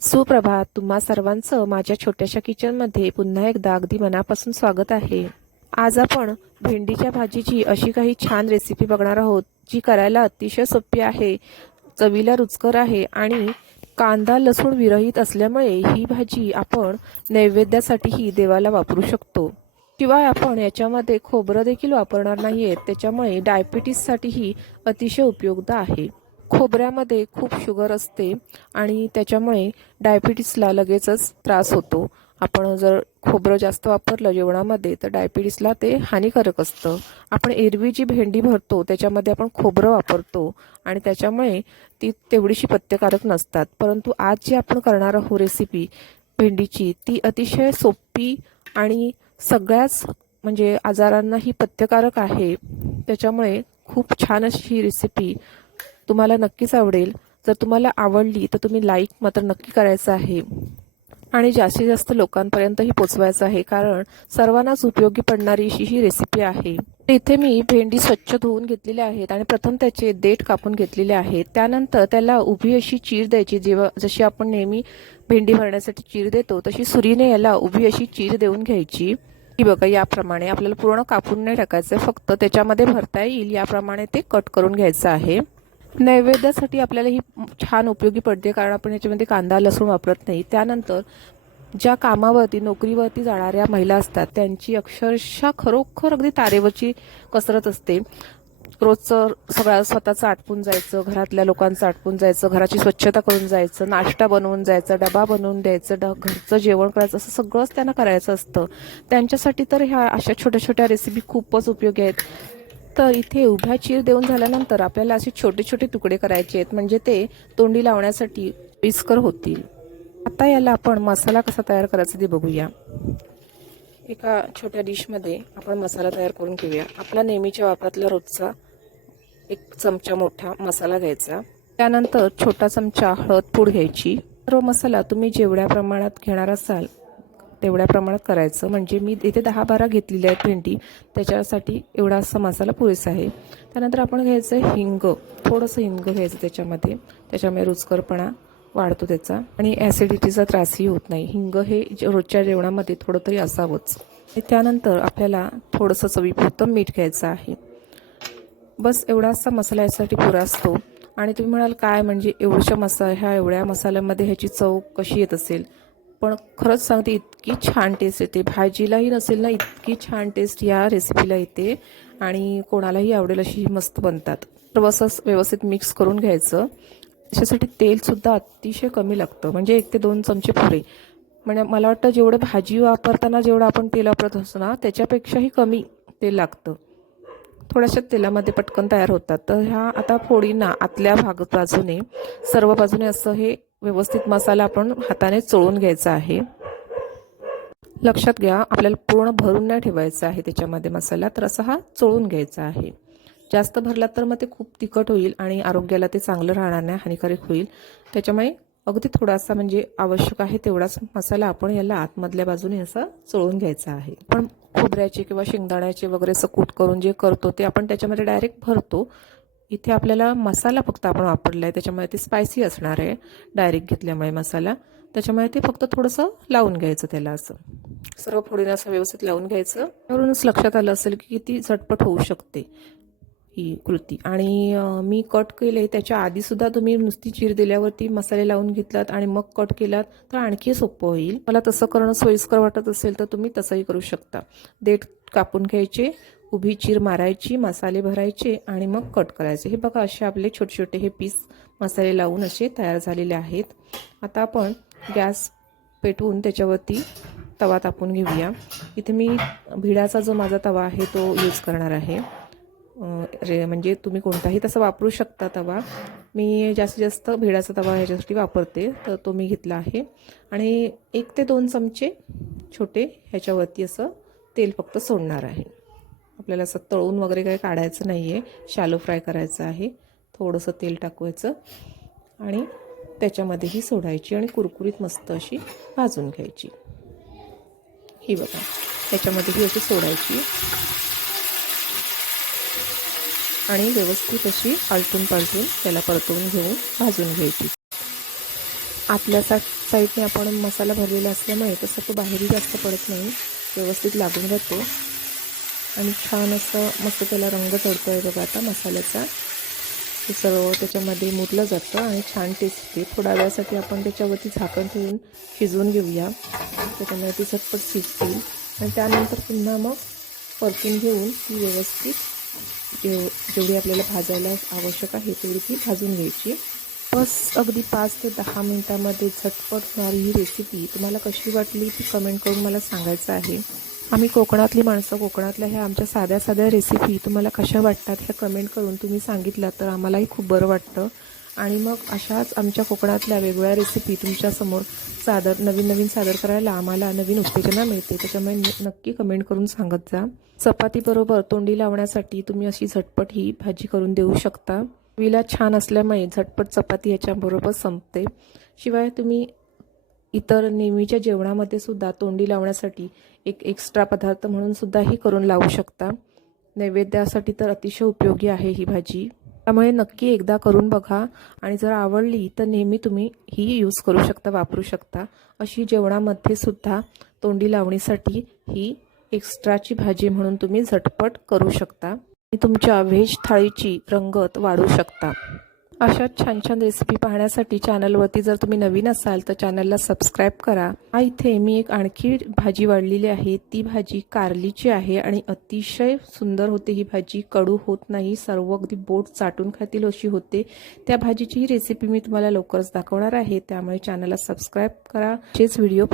सुप्रभात. तुम्हा सर्वांचं माझ्या छोट्याशा किचनमध्ये पुन्हा एकदा अगदी मनापासून स्वागत आहे. आज आपण भेंडीच्या भाजीची अशी काही छान रेसिपी बघणार आहोत जी करायला अतिशय सोपी आहे चवीला रुचकर आहे आणि कांदा लसूण विरहित असल्यामुळे ही भाजी आपण नैवेद्यासाठीही देवाला वापरू शकतो. शिवाय आपण याच्यामध्ये खोबरं देखील वापरणार नाही आहेत त्याच्यामुळे डायबिटीससाठीही अतिशय उपयुक्त आहे. खोबऱ्यामध्ये खूप शुगर असते आणि त्याच्यामुळे डायबिटीसला लगेचच त्रास होतो. आपण जर खोबरं जास्त वापरलं जेवणामध्ये तर डायबिटीसला ते हानिकारक असतं. आपण एरवी जी भेंडी भरतो त्याच्यामध्ये आपण खोबरं वापरतो आणि त्याच्यामुळे ती तेवढीशी पथ्यकारक नसतात. परंतु आज जी आपण करणार आहोत रेसिपी भेंडीची ती अतिशय सोपी आणि सगळ्याच म्हणजे आजारांना ही पथ्यकारक आहे. त्याच्यामुळे खूप छान अशी ही रेसिपी तुम्हाला नक्कीच आवडेल. जर तुम्हाला आवडली तर तुम्ही लाईक मात्र नक्की करायचं आहे. आणि जास्तीत जास्त लोकांपर्यंतही पोचवायचं आहे कारण सर्वांनाच उपयोगी पडणारी अशी ही रेसिपी आहे. इथे मी भेंडी स्वच्छ धुवून घेतलेल्या आहेत आणि प्रथम त्याचे देठ कापून घेतलेले आहेत. त्यानंतर त्याला उभी अशी चीर द्यायची जेव्हा जशी आपण नेहमी भेंडी भरण्यासाठी चीर देतो तशी सुरीने याला उभी अशी चीर देऊन घ्यायची. की बघा याप्रमाणे आपल्याला पूर्ण कापून नाही टाकायचं फक्त त्याच्यामध्ये भरता येईल याप्रमाणे ते कट करून घ्यायचं आहे. नैवेद्यासाठी आपल्याला ही छान उपयोगी पडते कारण आपण याच्यामध्ये कांदा लसूण वापरत नाही. त्यानंतर ज्या कामावरती नोकरीवरती जाणाऱ्या महिला असतात त्यांची अक्षरशः खरोखर अगदी तारेवरची कसरत असते. रोजचं सगळं स्वतःचं आटपून जायचं घरातल्या लोकांचं आटपून जायचं घराची स्वच्छता करून जायचं नाश्ता बनवून जायचं डबा बनवून द्यायचं ड घरचं जेवण करायचं असं सगळंच त्यांना करायचं असतं. त्यांच्यासाठी तर ह्या अशा छोट्या छोट्या रेसिपी खूपच उपयोगी आहेत. तर इथे उभ्या चीर देऊन झाल्यानंतर आपल्याला असे छोटे छोटे तुकडे करायचे आहेत. म्हणजे ते तोंडी लावण्यासाठी विस्कर होतील. आता याला आपण मसाला कसा तयार करायचा ते बघूया. एका छोट्या डिशमध्ये आपण मसाला तयार करून घेऊया. आपला नेहमीच्या वापरातला रोजचा एक चमचा मोठा मसाला घ्यायचा. त्यानंतर छोटा चमचा हळद पूड घ्यायची. सर्व मसाला तुम्ही जेवढ्या प्रमाणात घेणार असाल तेवढ्या प्रमाणात करायचं. म्हणजे मी इथे दहा बारा घेतलेल्या आहेत भेंडी. त्याच्यासाठी एवढा असा मसाला पुरेसा आहे. त्यानंतर आपण घ्यायचं हिंग. थोडंसं हिंग घ्यायचं त्याच्यामध्ये. त्याच्यामुळे रुचकरपणा वाढतो त्याचा. आणि ॲसिडिटीचा त्रासही होत नाही. हिंग हे रोजच्या जेवणामध्ये थोडं तरी असावंच त्यानंतर आपल्याला थोडंसं चवीपुरतं मीठ घ्यायचं आहे. बस एवढासा मसाला यासाठी पुरा असतो. आणि तुम्ही म्हणाल काय? म्हणजे एवढ्याशा मसा ह्या एवढ्या मसाल्यामध्ये ह्याची चव कशी येत असेल? पण खरंच सांगते इतकी छान टेस्ट येते. भाजीलाही नसेल ना इतकी छान टेस्ट या रेसिपीला येते. आणि कोणालाही आवडेल अशी मस्त बनतात. तर असं व्यवस्थित मिक्स करून घ्यायचं. त्याच्यासाठी तेलसुद्धा अतिशय कमी लागतं. म्हणजे एक ते दोन चमचे पुरे. म्हणजे मला वाटतं जेवढं भाजी वापरताना जेवढं आपण तेल वापरत असतो ना त्याच्यापेक्षाही कमी तेल लागतं. थोड्याशा तेलामध्ये पटकन तयार होतात. तर ह्या आता फोडींना आतल्या भाग बाजूने सर्व बाजूने असं हे व्यवस्थित मसाला आपण हाताने चोळून घ्यायचा आहे. लक्षात घ्या आपल्याला पूर्ण भरून नाही ठेवायचं आहे त्याच्यामध्ये मसाला तर असा हा चोळून घ्यायचा आहे. जास्त भरला तर मग ते खूप तिखट होईल आणि आरोग्याला ते चांगलं राहणार नाही हानिकारक होईल. त्याच्यामुळे अगदी थोडासा म्हणजे आवश्यक आहे तेवढाच मसाला आपण याला आतमधल्या बाजूने असा चोळून घ्यायचा आहे. पण खोबऱ्याचे किंवा शेंगदाण्याचे वगैरे सकूट करून जे करतो ते आपण त्याच्यामध्ये डायरेक्ट भरतो. इथे आपल्याला मसाला फक्त आपण वापरला आहे त्याच्यामुळे ते स्पायसी असणार आहे. डायरेक्ट घेतल्यामुळे मसाला. त्याच्यामुळे ते फक्त थोडंसं लावून घ्यायचं त्याला असं. सर्व फोडीने असं व्यवस्थित लावून घ्यायचं. त्यावरूनच लक्षात आलं असेल की किती झटपट होऊ शकते ही कृती. आणि मी कट केले त्याच्या आधीसुद्धा तुम्ही नुसती चीर दिल्यावरती मसाले लावून घेतलात आणि मग कट केलात तर आणखी सोपं होईल. मला तसं करणं सोयीस्कर वाटत असेल तर तुम्ही तसंही करू शकता. देठ कापून घ्यायचे उभी चीर मारायची मसाले भरायचे आणि मग कट करायचे. हे बघा असे आपले छोटे छोटे हे पीस मसाले लावून असे तयार झालेले आहेत. आता आपण गॅस पेटवून त्याच्यावरती तवा तापून घेऊया. इथे मी भिडाचा जो माझा तवा आहे तो यूज करणार आहे. रे म्हणजे तुम्ही कोणताही तसं वापरू शकता तवा. मी जास्तीत जास्त भिडाचा तवा ह्याच्यासाठी वापरते तर तो मी घेतला आहे. आणि एक ते दोन चमचे छोटे ह्याच्यावरती असं तेल फक्त सोडणार आहे. आपल्याला असं तळून वगैरे काही काढायचं नाही आहे शालो फ्राय करायचं आहे. थोडंसं तेल टाकवायचं आणि त्याच्यामध्येही सोडायची आणि कुरकुरीत मस्त अशी भाजून घ्यायची. ही बघा त्याच्यामध्येही अशी सोडायची. आणि व्यवस्थित अशी आलटून पालटून त्याला परतवून घेऊन भाजून घ्यायची. आतल्या सा साईडने आपण मसाला भरलेला असल्यामुळे तसं तो बाहेरही जास्त पडत नाही. व्यवस्थित लागून राहतो आणि छान असं मस्त त्याला रंग चढतो आहे बघा आता मसाल्याचा. ते सर्व त्याच्यामध्ये मुरलं जातं आणि छान टेस्ट येते. थोड्या वेळासाठी आपण त्याच्यावरती झाकण ठेवून शिजवून घेऊया. त्याच्यामुळे ती झटपट शिजतील. आणि त्यानंतर पुन्हा मग परतून घेऊन ती व्यवस्थित जेव जेवढी आपल्याला भाजायला आवश्यक आहे तेवढी ती भाजून घ्यायची. बस अगदी पाच ते दहा मिनटामध्ये झटपट होणारी ही रेसिपी तुम्हाला कशी वाटली ती कमेंट करून मला सांगायचं आहे. आम्ही कोकणातली माणसं कोकणातल्या ह्या आमच्या साध्या साध्या रेसिपी तुम्हाला कशा वाटतात ह्या कमेंट करून तुम्ही सांगितलं तर आम्हालाही खूप बरं वाटतं. आणि मग अशाच आमच्या कोकणातल्या वेगवेगळ्या रेसिपी तुमच्यासमोर सादर नवीन नवीन सादर करायला आम्हाला नवीन उत्तेजना मिळते. त्याच्यामुळे नक्की कमेंट करून सांगत जा. चपातीबरोबर तोंडी लावण्यासाठी तुम्ही अशी झटपट ही भाजी करून देऊ शकता. चवीला छान असल्यामुळे झटपट चपाती याच्याबरोबर संपते. शिवाय तुम्ही इतर नेहमीच्या जेवणामध्ये सुद्धा तोंडी लावण्यासाठी एक एक्स्ट्रा पदार्थ म्हणून सुद्धा ही करून लावू शकता. नैवेद्यासाठी तर अतिशय उपयोगी आहे ही भाजी. त्यामुळे नक्की एकदा करून बघा आणि जर आवडली तर नेहमी तुम्ही ही यूज करू शकता वापरू शकता. अशी जेवणामध्ये सुद्धा तोंडी लावणीसाठी ही एक्स्ट्राची भाजी म्हणून तुम्ही झटपट करू शकता. तुमच्या व्हेज थाळीची रंगत वाढू शकता. अशा छान छान रेसिपी पाहण्यासाठी चॅनलवरती जर तुम्ही नवीन असाल तर चॅनलला सबस्क्राईब करा. हा इथे मी एक आणखी भाजी वाढलेली आहे. ती भाजी कारलीची आहे आणि अतिशय सुंदर होते ही भाजी. कडू होत नाही सर्व अगदी बोट चाटून खातील अशी होते. त्या भाजीची रेसिपी मी तुम्हाला लवकरच दाखवणार आहे. त्यामुळे चॅनलला सबस्क्राईब करा. तेच व्हिडिओ